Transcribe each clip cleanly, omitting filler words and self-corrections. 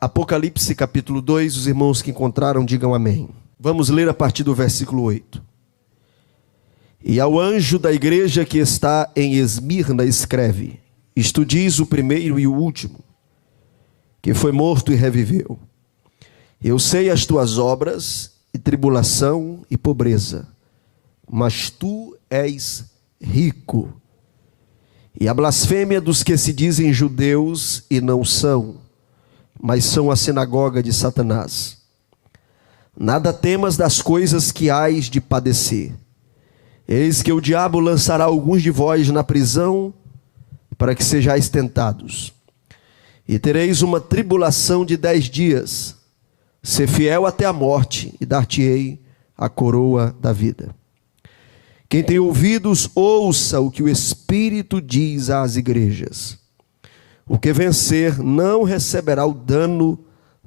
Apocalipse capítulo 2, os irmãos que encontraram digam amém. Vamos ler a partir do versículo 8. E ao anjo da igreja que está em Esmirna escreve: isto diz o primeiro e o último, que foi morto e reviveu. Eu sei as tuas obras, e tribulação e pobreza, mas tu és rico. E a blasfêmia dos que se dizem judeus e não são, mas são a sinagoga de Satanás. Nada temas das coisas que hás de padecer. Eis que o diabo lançará alguns de vós na prisão, para que sejais tentados. E tereis uma tribulação de 10 dias. Ser fiel até a morte, e dar-te-ei a coroa da vida. Quem tem ouvidos, ouça o que o Espírito diz às igrejas. O que vencer não receberá o dano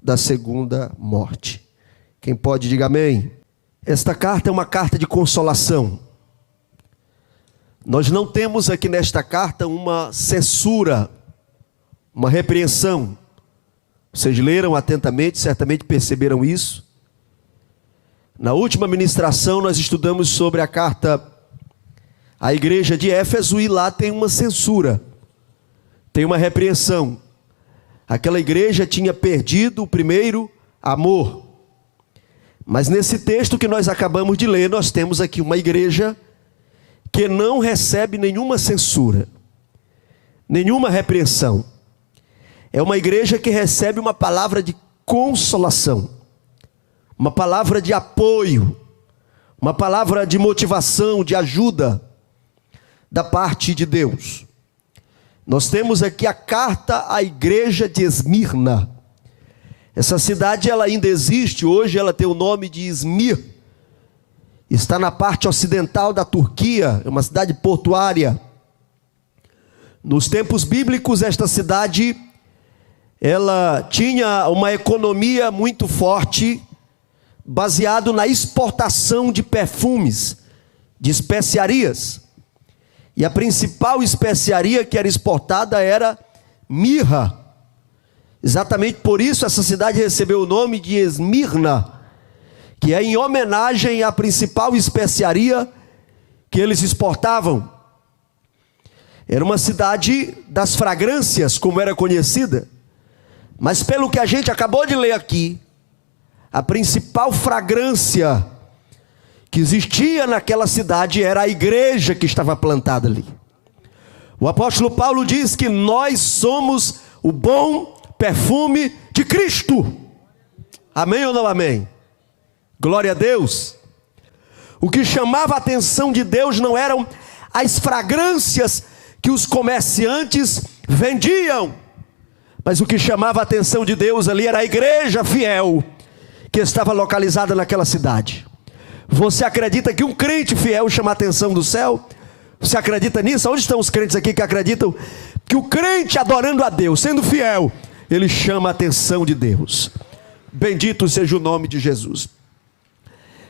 da segunda morte. Quem pode, diga amém. Esta carta é uma carta de consolação. Nós não temos aqui nesta carta uma censura, uma repreensão. Vocês leram atentamente, certamente perceberam isso. Na última ministração nós estudamos sobre a carta à igreja de Éfeso e lá tem uma censura, tem uma repreensão. Aquela igreja tinha perdido o primeiro amor. Mas nesse texto que nós acabamos de ler, nós temos aqui uma igreja que não recebe nenhuma censura, nenhuma repreensão. É uma igreja que recebe uma palavra de consolação, uma palavra de apoio, uma palavra de motivação, de ajuda da parte de Deus. Nós temos aqui a carta à igreja de Esmirna. Essa cidade ela ainda existe, hoje ela tem o nome de Izmir. Está na parte ocidental da Turquia, é uma cidade portuária. Nos tempos bíblicos esta cidade ela tinha uma economia muito forte, baseado na exportação de perfumes, de especiarias. E a principal especiaria que era exportada era mirra. Exatamente por isso essa cidade recebeu o nome de Esmirna, que é em homenagem à principal especiaria que eles exportavam. Era uma cidade das fragrâncias, como era conhecida. Mas pelo que a gente acabou de ler aqui, a principal fragrância que existia naquela cidade era a igreja que estava plantada ali. O apóstolo Paulo diz que nós somos o bom perfume de Cristo. Amém ou não amém? Glória a Deus. O que chamava a atenção de Deus não eram as fragrâncias que os comerciantes vendiam, mas o que chamava a atenção de Deus ali era a igreja fiel que estava localizada naquela cidade. Você acredita que um crente fiel chama a atenção do céu? Você acredita nisso? Onde estão os crentes aqui que acreditam que o crente adorando a Deus, sendo fiel, ele chama a atenção de Deus? Bendito seja o nome de Jesus.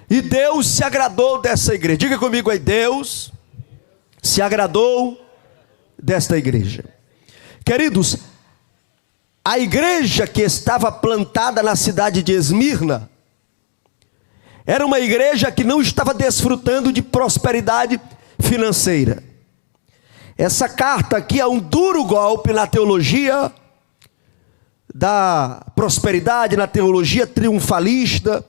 E Deus se agradou dessa igreja. Diga comigo aí, Deus se agradou desta igreja. Queridos, a igreja que estava plantada na cidade de Esmirna era uma igreja que não estava desfrutando de prosperidade financeira. Essa carta aqui é um duro golpe na teologia da prosperidade, na teologia triunfalista,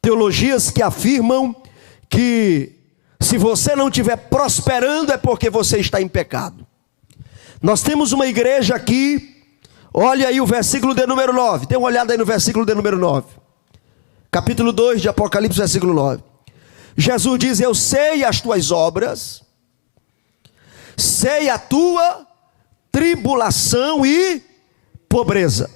teologias que afirmam que se você não estiver prosperando é porque você está em pecado. Nós temos uma igreja aqui, olha aí o versículo de número 9, dê uma olhada aí no versículo de número 9. Capítulo 2 de Apocalipse, versículo 9. Jesus diz: eu sei as tuas obras, sei a tua tribulação e pobreza.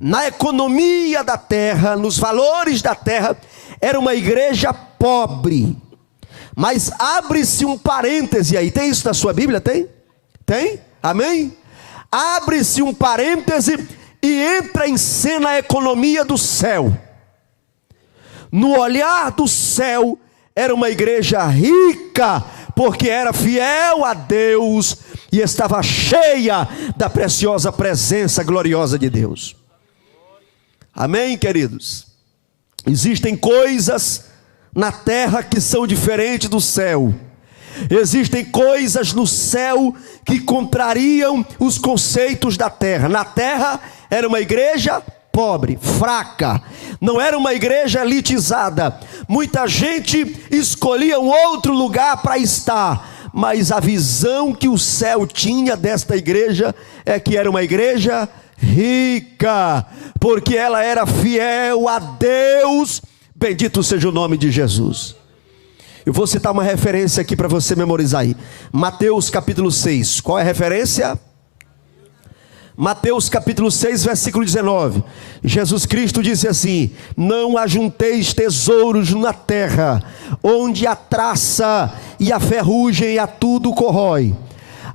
Na economia da terra, nos valores da terra, era uma igreja pobre. Mas abre-se um parêntese aí, tem isso na sua Bíblia? Tem? Tem? Amém? Abre-se um parêntese e entra em cena a economia do céu. No olhar do céu, era uma igreja rica, porque era fiel a Deus e estava cheia da preciosa presença gloriosa de Deus. Amém, queridos? Existem coisas na terra que são diferentes do céu. Existem coisas no céu que contrariam os conceitos da terra. Na terra era uma igreja pobre, fraca, não era uma igreja elitizada. Muita gente escolhia um outro lugar para estar, mas a visão que o céu tinha desta igreja é que era uma igreja rica, porque ela era fiel a Deus. Bendito seja o nome de Jesus. Eu vou citar uma referência aqui para você memorizar aí. Mateus capítulo 6. Qual é a referência? Mateus capítulo 6, versículo 19. Jesus Cristo disse assim: não ajunteis tesouros na terra, onde a traça e a ferrugem a tudo corrói,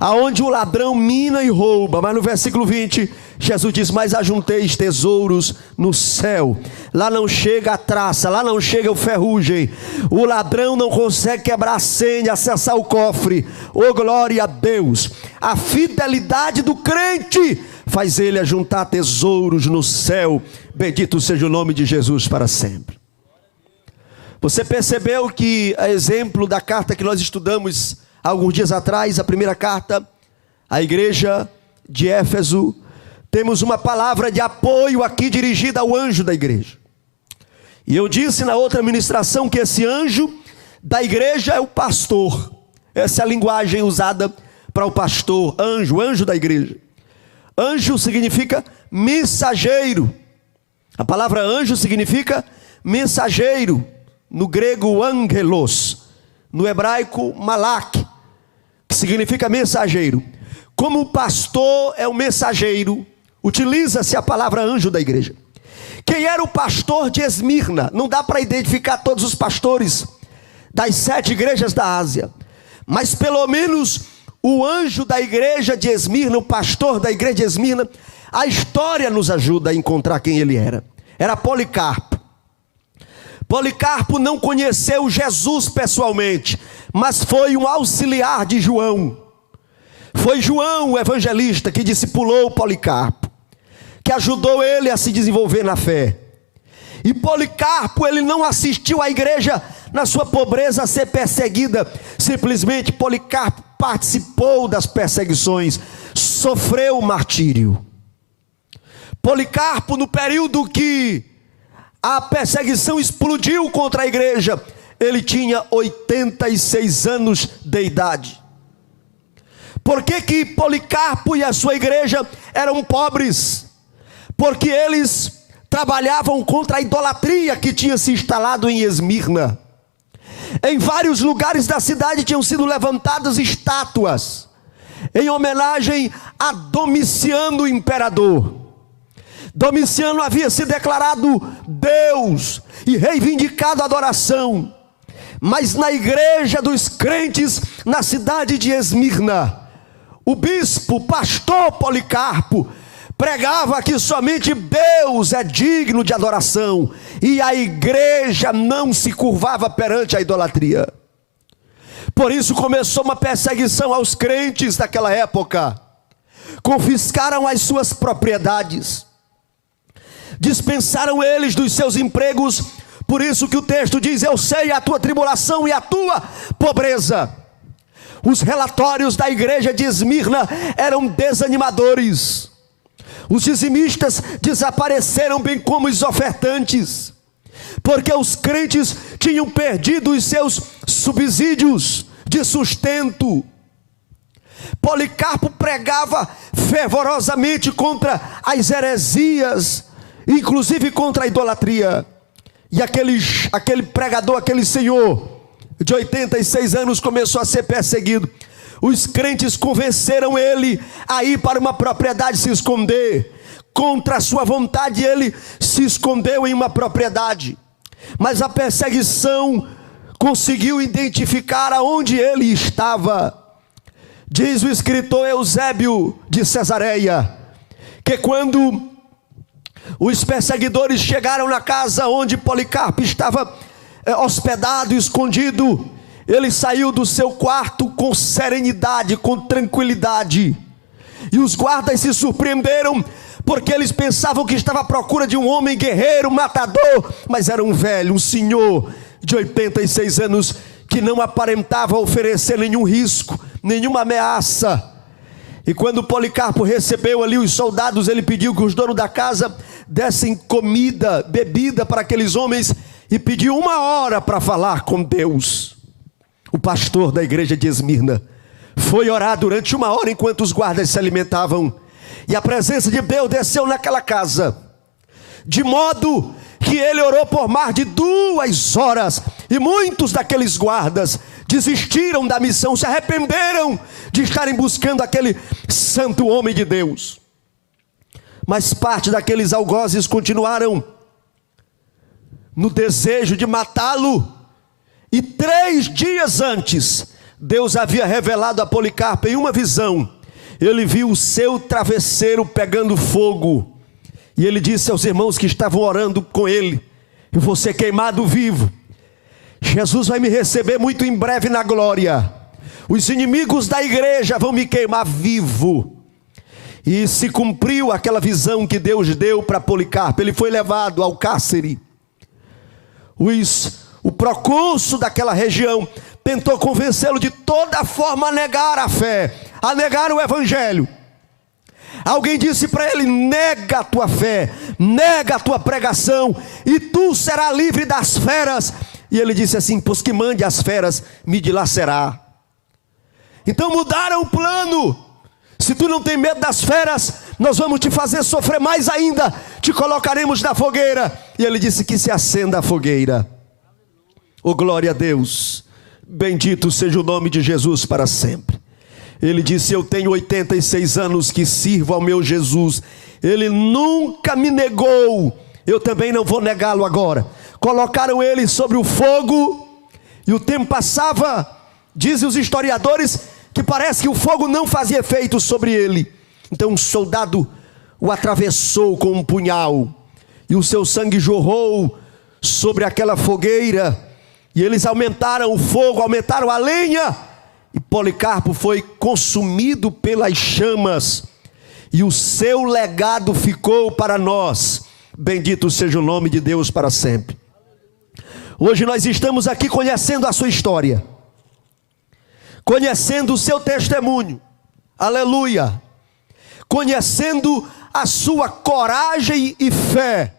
aonde o ladrão mina e rouba. Mas no versículo 20, Jesus diz: mas ajunteis tesouros no céu. Lá não chega a traça, lá não chega o ferrugem, o ladrão não consegue quebrar a senha, acessar o cofre. Oh, glória a Deus! A fidelidade do crente faz ele ajuntar tesouros no céu. Bendito seja o nome de Jesus para sempre. Você percebeu que, a exemplo da carta que nós estudamos alguns dias atrás, a primeira carta à igreja de Éfeso, temos uma palavra de apoio aqui dirigida ao anjo da igreja. E eu disse na outra ministração que esse anjo da igreja é o pastor. Essa é a linguagem usada para o pastor, anjo da igreja. Anjo significa mensageiro. A palavra anjo significa mensageiro. No grego, angelos. No hebraico, malak, que significa mensageiro. Como o pastor é o mensageiro, utiliza-se a palavra anjo da igreja. Quem era o pastor de Esmirna? Não dá para identificar todos os pastores das 7 igrejas da Ásia, mas pelo menos o anjo da igreja de Esmirna, o pastor da igreja de Esmirna, a história nos ajuda a encontrar quem ele era. Era Policarpo. Policarpo não conheceu Jesus pessoalmente, mas foi um auxiliar de João. Foi João, o evangelista, que discipulou Policarpo, que ajudou ele a se desenvolver na fé. E Policarpo, ele não assistiu à igreja na sua pobreza a ser perseguida. Simplesmente Policarpo participou das perseguições, sofreu o martírio. Policarpo, no período que a perseguição explodiu contra a igreja, ele tinha 86 anos de idade. Por que Policarpo e a sua igreja eram pobres? Porque eles trabalhavam contra a idolatria que tinha se instalado em Esmirna. Em vários lugares da cidade tinham sido levantadas estátuas em homenagem a Domiciano, o imperador. Domiciano havia se declarado Deus e reivindicado a adoração. Mas na igreja dos crentes na cidade de Esmirna, o bispo, pastor Policarpo, pregava que somente Deus é digno de adoração, e a igreja não se curvava perante a idolatria. Por isso começou uma perseguição aos crentes daquela época. Confiscaram as suas propriedades, dispensaram eles dos seus empregos. Por isso que o texto diz: eu sei a tua tribulação e a tua pobreza. Os relatórios da igreja de Esmirna eram desanimadores. Os dizimistas desapareceram, bem como os ofertantes, porque os crentes tinham perdido os seus subsídios de sustento. Policarpo pregava fervorosamente contra as heresias, inclusive contra a idolatria. E aquele pregador, aquele senhor de 86 anos começou a ser perseguido. Os crentes convenceram ele a ir para uma propriedade se esconder. Contra a sua vontade, ele se escondeu em uma propriedade. Mas a perseguição conseguiu identificar aonde ele estava. Diz o escritor Eusébio de Cesareia, que quando os perseguidores chegaram na casa onde Policarpo estava hospedado, escondido, ele saiu do seu quarto com serenidade, com tranquilidade. E os guardas se surpreenderam, porque eles pensavam que estava à procura de um homem guerreiro, matador, mas era um velho, um senhor de 86 anos, que não aparentava oferecer nenhum risco, nenhuma ameaça. E quando Policarpo recebeu ali os soldados, ele pediu que os donos da casa dessem comida, bebida para aqueles homens, e pediu 1 hora para falar com Deus. O pastor da igreja de Esmirna foi orar durante 1 hora enquanto os guardas se alimentavam, e a presença de Deus desceu naquela casa, de modo que ele orou por mais de 2 horas, e muitos daqueles guardas desistiram da missão, se arrependeram de estarem buscando aquele santo homem de Deus. Mas parte daqueles algozes continuaram no desejo de matá-lo, e 3 dias antes, Deus havia revelado a Policarpo em uma visão. Ele viu o seu travesseiro pegando fogo, e ele disse aos irmãos que estavam orando com ele: eu vou ser queimado vivo, Jesus vai me receber muito em breve na glória, os inimigos da igreja vão me queimar vivo. E se cumpriu aquela visão que Deus deu para Policarpo. Ele foi levado ao cárcere. O procônsul daquela região tentou convencê-lo de toda forma a negar a fé, a negar o evangelho. Alguém disse para ele: nega a tua fé, nega a tua pregação, e tu serás livre das feras. E ele disse assim: pois que mande as feras me dilacerar. Então mudaram o plano. Se tu não tem medo das feras, nós vamos te fazer sofrer mais ainda, te colocaremos na fogueira. E ele disse que se acenda a fogueira. Oh, glória a Deus, bendito seja o nome de Jesus para sempre. Ele disse: eu tenho 86 anos que sirvo ao meu Jesus, ele nunca me negou, eu também não vou negá-lo agora. Colocaram ele sobre o fogo, e o tempo passava. Dizem os historiadores que parece que o fogo não fazia efeito sobre ele. Então um soldado o atravessou com um punhal, e o seu sangue jorrou sobre aquela fogueira, e eles aumentaram o fogo, aumentaram a lenha, e Policarpo foi consumido pelas chamas, e o seu legado ficou para nós. Bendito seja o nome de Deus para sempre. Hoje nós estamos aqui conhecendo a sua história, conhecendo o seu testemunho, aleluia, conhecendo a sua coragem e fé,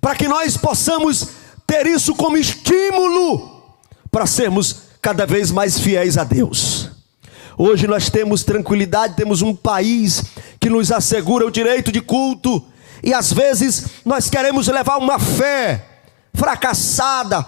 para que nós possamos ter isso como estímulo, para sermos cada vez mais fiéis a Deus. Hoje nós temos tranquilidade, temos um país que nos assegura o direito de culto, e às vezes nós queremos levar uma fé fracassada,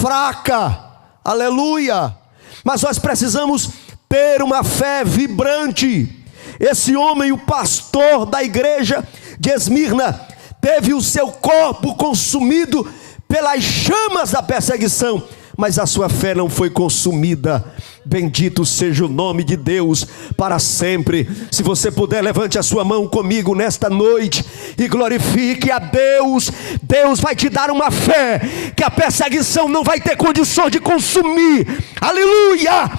fraca, aleluia, mas nós precisamos ter uma fé vibrante. Esse homem, o pastor da igreja de Esmirna, teve o seu corpo consumido pelas chamas da perseguição, mas a sua fé não foi consumida. Bendito seja o nome de Deus para sempre. Se você puder, levante a sua mão comigo nesta noite e glorifique a Deus. Deus vai te dar uma fé que a perseguição não vai ter condições de consumir. Aleluia!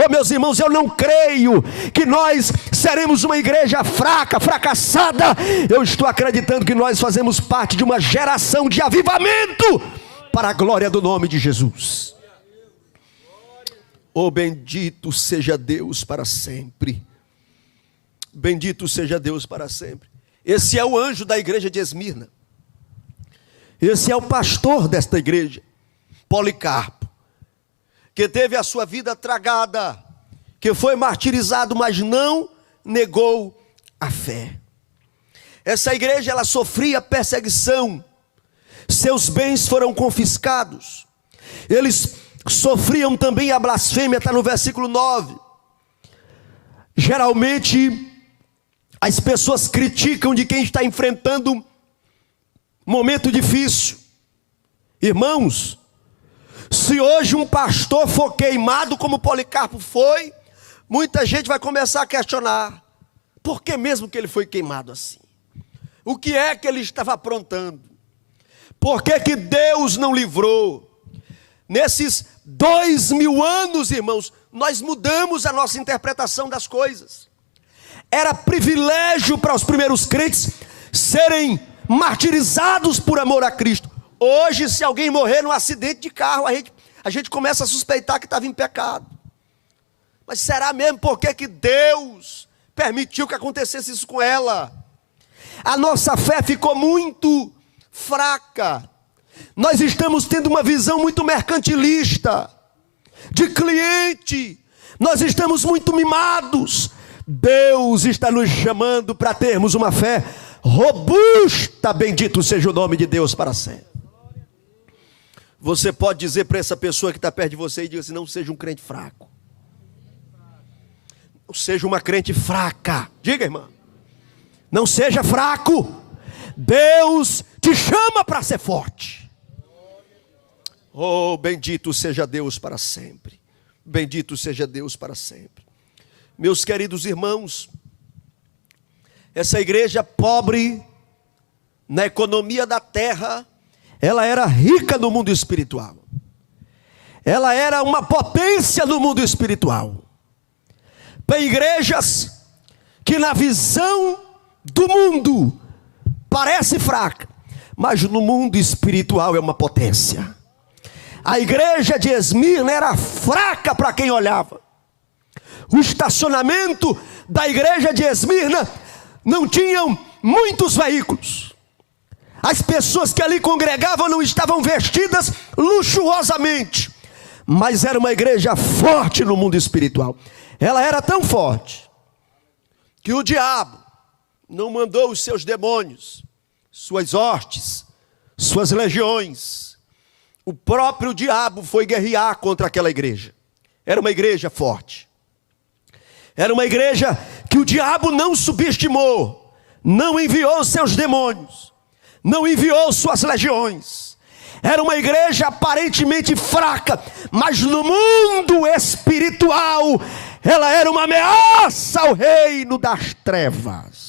Oh, meus irmãos, eu não creio que nós seremos uma igreja fraca, fracassada. Eu estou acreditando que nós fazemos parte de uma geração de avivamento para a glória do nome de Jesus. Oh, bendito seja Deus para sempre. Bendito seja Deus para sempre. Esse é o anjo da igreja de Esmirna. Esse é o pastor desta igreja, Policarpo, que teve a sua vida tragada, que foi martirizado, mas não negou a fé. Essa igreja, ela sofria perseguição, seus bens foram confiscados, eles sofriam também a blasfêmia, está no versículo 9. Geralmente as pessoas criticam de quem está enfrentando um momento difícil. Irmãos, se hoje um pastor for queimado como Policarpo foi, muita gente vai começar a questionar: por que mesmo que ele foi queimado assim? O que é que ele estava aprontando? Por que que Deus não livrou? Nesses 2000 anos, irmãos, nós mudamos a nossa interpretação das coisas. Era privilégio para os primeiros crentes serem martirizados por amor a Cristo. Hoje, se alguém morrer num acidente de carro, a gente começa a suspeitar que estava em pecado. Mas será mesmo porque que Deus permitiu que acontecesse isso com ela? A nossa fé ficou muito fraca. Nós estamos tendo uma visão muito mercantilista, de cliente. Nós estamos muito mimados. Deus está nos chamando para termos uma fé robusta. Bendito seja o nome de Deus para sempre. Você pode dizer para essa pessoa que está perto de você e diga assim: não seja um crente fraco. Não seja uma crente fraca. Diga, irmã. Não seja fraco. Deus te chama para ser forte. Oh, bendito seja Deus para sempre. Bendito seja Deus para sempre. Meus queridos irmãos, essa igreja pobre na economia da terra, ela era rica no mundo espiritual. Ela era uma potência no mundo espiritual. Tem igrejas que na visão do mundo parece fraca, mas no mundo espiritual é uma potência. A igreja de Esmirna era fraca para quem olhava. O estacionamento da igreja de Esmirna não tinham muitos veículos. As pessoas que ali congregavam não estavam vestidas luxuosamente, mas era uma igreja forte no mundo espiritual. Ela era tão forte que o diabo não mandou os seus demônios, suas hostes, suas legiões. O próprio diabo foi guerrear contra aquela igreja. Era uma igreja forte. Era uma igreja que o diabo não subestimou, não enviou seus demônios, não enviou suas legiões. Era uma igreja aparentemente fraca, mas no mundo espiritual ela era uma ameaça ao reino das trevas.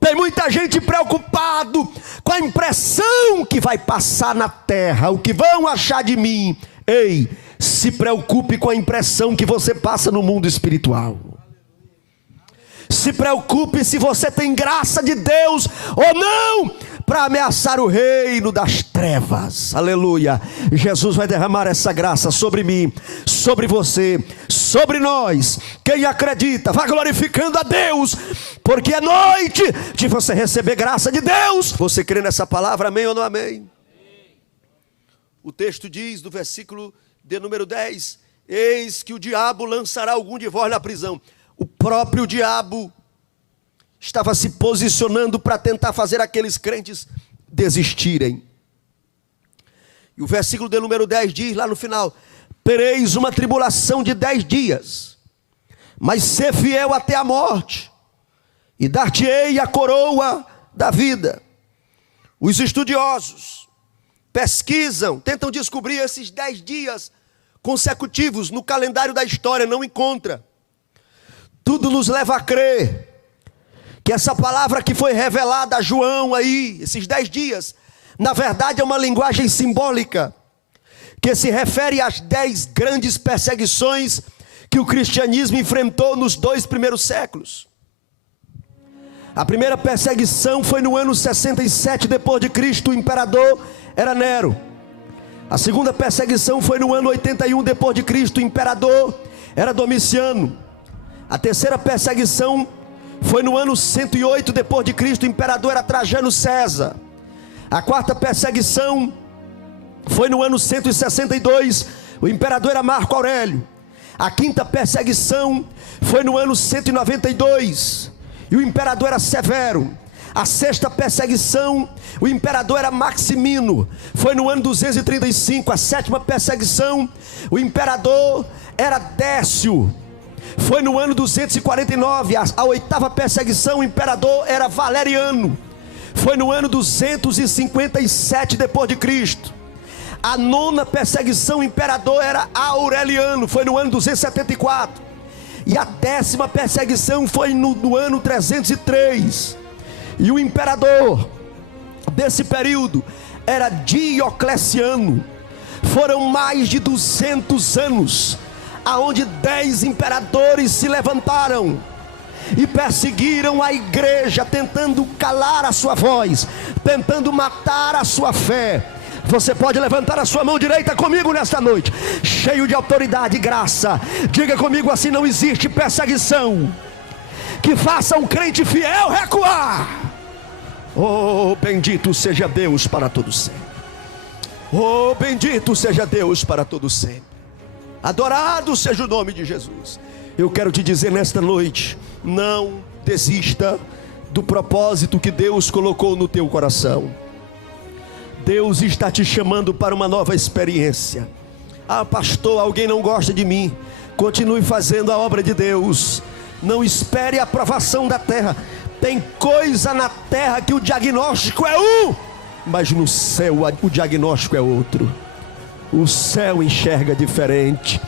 Tem muita gente preocupado com a impressão que vai passar na terra, o que vão achar de mim. Ei, se preocupe com a impressão que você passa no mundo espiritual. Se preocupe se você tem graça de Deus ou não para ameaçar o reino das trevas. Aleluia. Jesus vai derramar essa graça sobre mim, sobre você, sobre nós. Quem acredita, vá glorificando a Deus, porque é noite de você receber graça de Deus. Você crê nessa palavra, amém ou não amém? O texto diz, do versículo de número 10, eis que o diabo lançará algum de vós na prisão. O próprio diabo estava se posicionando para tentar fazer aqueles crentes desistirem. E o versículo de número 10 diz lá no final: tereis uma tribulação de 10 dias, mas ser fiel até a morte, e dar-te-ei a coroa da vida. Os estudiosos pesquisam, tentam descobrir esses 10 dias consecutivos no calendário da história, não encontra. Tudo nos leva a crer que essa palavra que foi revelada a João aí, esses 10 dias, na verdade é uma linguagem simbólica, que se refere às 10 grandes perseguições que o cristianismo enfrentou nos 2 primeiros séculos. A primeira perseguição foi no ano 67 depois de Cristo, o imperador era Nero. A segunda perseguição foi no ano 81 depois de Cristo, o imperador era Domiciano. A terceira perseguição foi no ano 108 depois de Cristo, o imperador era Trajano César. A quarta perseguição foi no ano 162, o imperador era Marco Aurélio. A quinta perseguição foi no ano 192, e o imperador era Severo. A sexta perseguição, o imperador era Maximino, foi no ano 235. A sétima perseguição, o imperador era Décio, foi no ano 249. A oitava perseguição, o imperador era Valeriano, foi no ano 257 depois de Cristo. A nona perseguição, o imperador era Aureliano, foi no ano 274. E a 10ª perseguição foi no ano 303. E o imperador desse período era Diocleciano. Foram mais de 200 anos aonde 10 imperadores se levantaram e perseguiram a igreja, tentando calar a sua voz, tentando matar a sua fé. Você pode levantar a sua mão direita comigo nesta noite, cheio de autoridade e graça. Diga comigo assim: não existe perseguição que faça um crente fiel recuar. Oh, bendito seja Deus para todo sempre. Oh, bendito seja Deus para todo sempre. Adorado seja o nome de Jesus. Eu quero te dizer nesta noite: não desista do propósito que Deus colocou no teu coração. Deus está te chamando para uma nova experiência. Ah, pastor, alguém não gosta de mim. Continue fazendo a obra de Deus. Não espere a aprovação da terra. Tem coisa na terra que o diagnóstico é um, mas no céu o diagnóstico é outro. O céu enxerga diferente.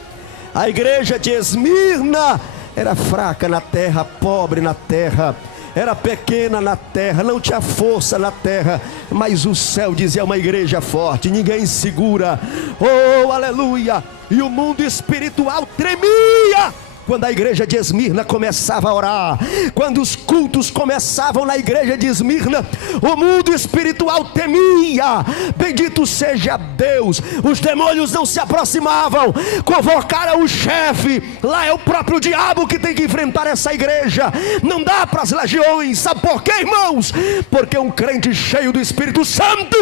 A igreja de Esmirna era fraca na terra, pobre na terra, era pequena na terra, não tinha força na terra, mas o céu dizia: é uma igreja forte, ninguém segura. Oh, aleluia! E o mundo espiritual tremia quando a igreja de Esmirna começava a orar. Quando os cultos começavam na igreja de Esmirna, o mundo espiritual temia. Bendito seja Deus. Os demônios não se aproximavam. Convocaram o chefe. Lá é o próprio diabo que tem que enfrentar essa igreja. Não dá para as legiões. Sabe por quê, irmãos? Porque um crente cheio do Espírito Santo,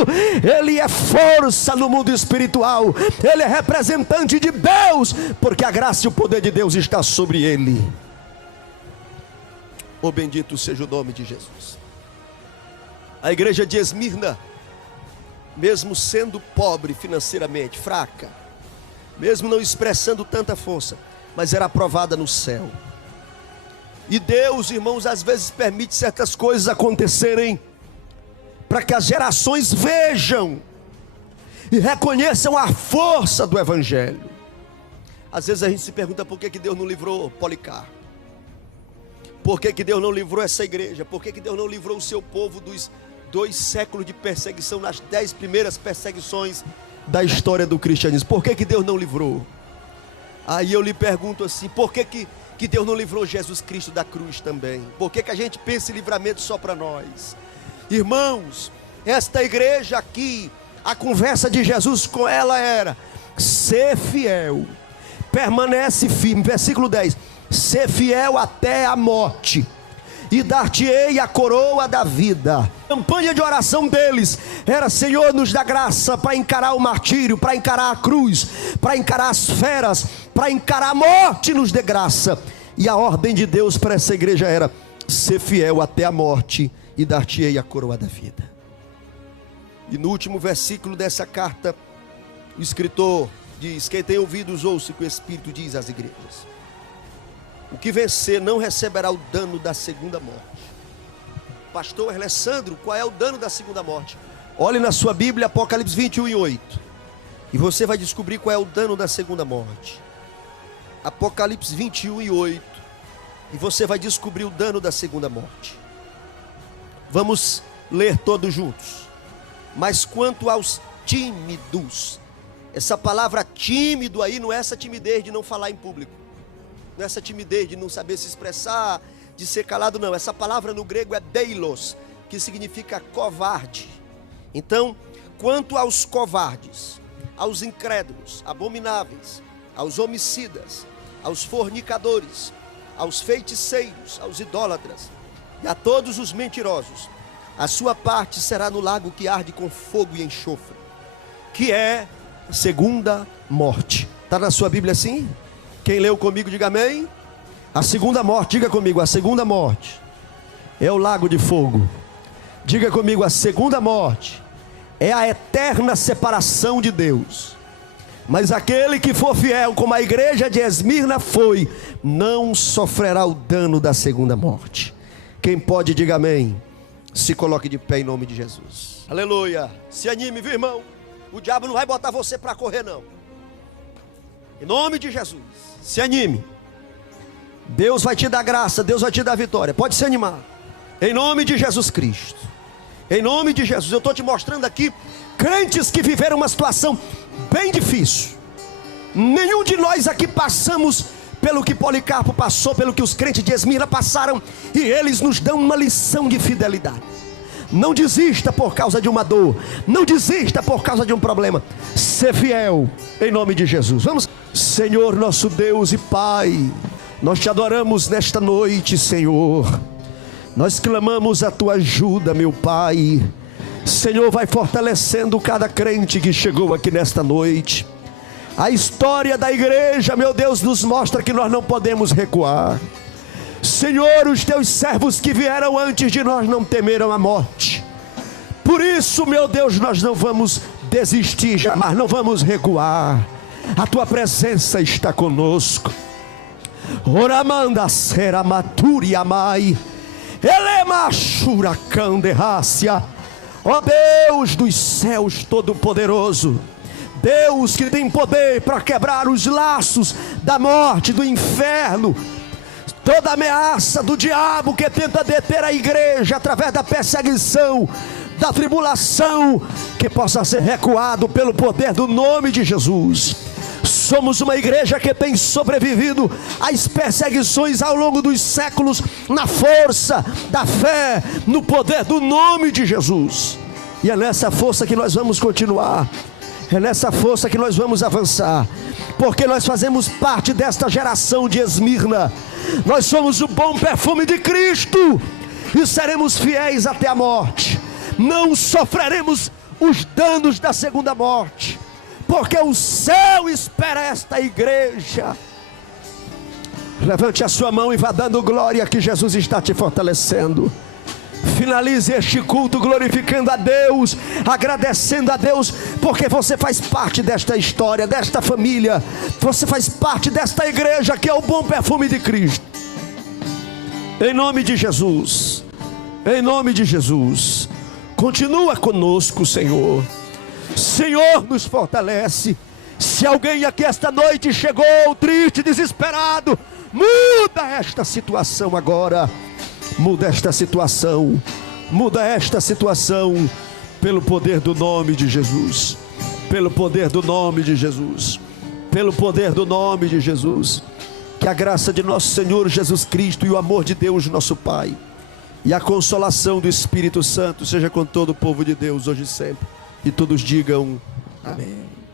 ele é força no mundo espiritual. Ele é representante de Deus, porque a graça e o poder de Deus está sobre ele. Oh, bendito seja o nome de Jesus. A igreja de Esmirna, mesmo sendo pobre financeiramente, fraca, mesmo não expressando tanta força, mas era aprovada no céu. E Deus, irmãos, às vezes permite certas coisas acontecerem para que as gerações vejam e reconheçam a força do Evangelho. Às vezes a gente se pergunta: por que Deus não livrou Policarpo? Por que Deus não livrou essa igreja? Por que Deus não livrou o seu povo dos 2 séculos de perseguição, nas 10 primeiras perseguições da história do cristianismo? Por que Deus não livrou? Aí eu lhe pergunto assim: por que Deus não livrou Jesus Cristo da cruz também? Por que a gente pensa em livramento só para nós? Irmãos, esta igreja aqui, a conversa de Jesus com ela era: ser fiel, permanece firme. Versículo 10: ser fiel até a morte, e dar-te-ei a coroa da vida. A campanha de oração deles era: Senhor, nos dá graça para encarar o martírio, para encarar a cruz, para encarar as feras, para encarar a morte, nos dê graça. E a ordem de Deus para essa igreja era: ser fiel até a morte, e dar-te-ei a coroa da vida. E no último versículo dessa carta, o escritor diz: quem tem ouvidos ouça o que o Espírito diz às igrejas. O que vencer não receberá o dano da segunda morte. Pastor Alessandro, qual é o dano da segunda morte? Olhe na sua Bíblia, Apocalipse 21:8, e você vai descobrir qual é o dano da segunda morte. Apocalipse 21:8, e você vai descobrir o dano da segunda morte. Vamos ler todos juntos. Mas quanto aos tímidos, essa palavra tímido aí não é essa timidez de não falar em público, não é essa timidez de não saber se expressar, de ser calado, não. Essa palavra no grego é deilos, que significa covarde. Então, quanto aos covardes, aos incrédulos, abomináveis, aos homicidas, aos fornicadores, aos feiticeiros, aos idólatras e a todos os mentirosos, a sua parte será no lago que arde com fogo e enxofre, que é a segunda morte. Está na sua Bíblia assim? Quem leu comigo, diga amém. A segunda morte, diga comigo: a segunda morte é o lago de fogo. Diga comigo: a segunda morte é a eterna separação de Deus. Mas aquele que for fiel, como a igreja de Esmirna foi, não sofrerá o dano da segunda morte. Quem pode, diga amém. Se coloque de pé em nome de Jesus. Aleluia. Se anime, viu, irmão? O diabo não vai botar você para correr, não. Em nome de Jesus, se anime. Deus vai te dar graça, Deus vai te dar vitória. Pode se animar. Em nome de Jesus Cristo. Em nome de Jesus. Eu estou te mostrando aqui crentes que viveram uma situação bem difícil. Nenhum de nós aqui passamos pelo que Policarpo passou, pelo que os crentes de Esmirna passaram, e eles nos dão uma lição de fidelidade. Não desista por causa de uma dor, não desista por causa de um problema. Ser fiel em nome de Jesus. Vamos. Senhor nosso Deus e Pai, nós te adoramos nesta noite, Senhor. Nós clamamos a tua ajuda, meu Pai. Senhor, vai fortalecendo cada crente que chegou aqui nesta noite. A história da igreja, meu Deus, nos mostra que nós não podemos recuar. Senhor, os teus servos que vieram antes de nós não temeram a morte. Por isso, meu Deus, nós não vamos desistir jamais, não vamos recuar. A tua presença está conosco. Oramanda sera maturi amai, elema shura canderrácia. Ó Deus dos céus todo-poderoso, Deus que tem poder para quebrar os laços da morte, do inferno, toda ameaça do diabo que tenta deter a igreja através da perseguição, da tribulação, que possa ser recuado pelo poder do nome de Jesus. Somos uma igreja que tem sobrevivido às perseguições ao longo dos séculos, na força da fé, no poder do nome de Jesus. E é nessa força que nós vamos continuar, é nessa força que nós vamos avançar, porque nós fazemos parte desta geração de Esmirna. Nós somos o bom perfume de Cristo e seremos fiéis até a morte. Não sofreremos os danos da segunda morte, porque o céu espera esta igreja. Levante a sua mão e vá dando glória, que Jesus está te fortalecendo. Finalize este culto glorificando a Deus, agradecendo a Deus, porque você faz parte desta história, desta família. Você faz parte desta igreja que é o bom perfume de Cristo. Em nome de Jesus, em nome de Jesus, continua conosco, Senhor. Senhor, nos fortalece. Se alguém aqui esta noite chegou triste, desesperado, muda esta situação agora. Muda esta situação. Muda esta situação pelo poder do nome de Jesus. Pelo poder do nome de Jesus. Pelo poder do nome de Jesus. Que a graça de nosso Senhor Jesus Cristo e o amor de Deus nosso Pai e a consolação do Espírito Santo seja com todo o povo de Deus hoje e sempre. E todos digam amém.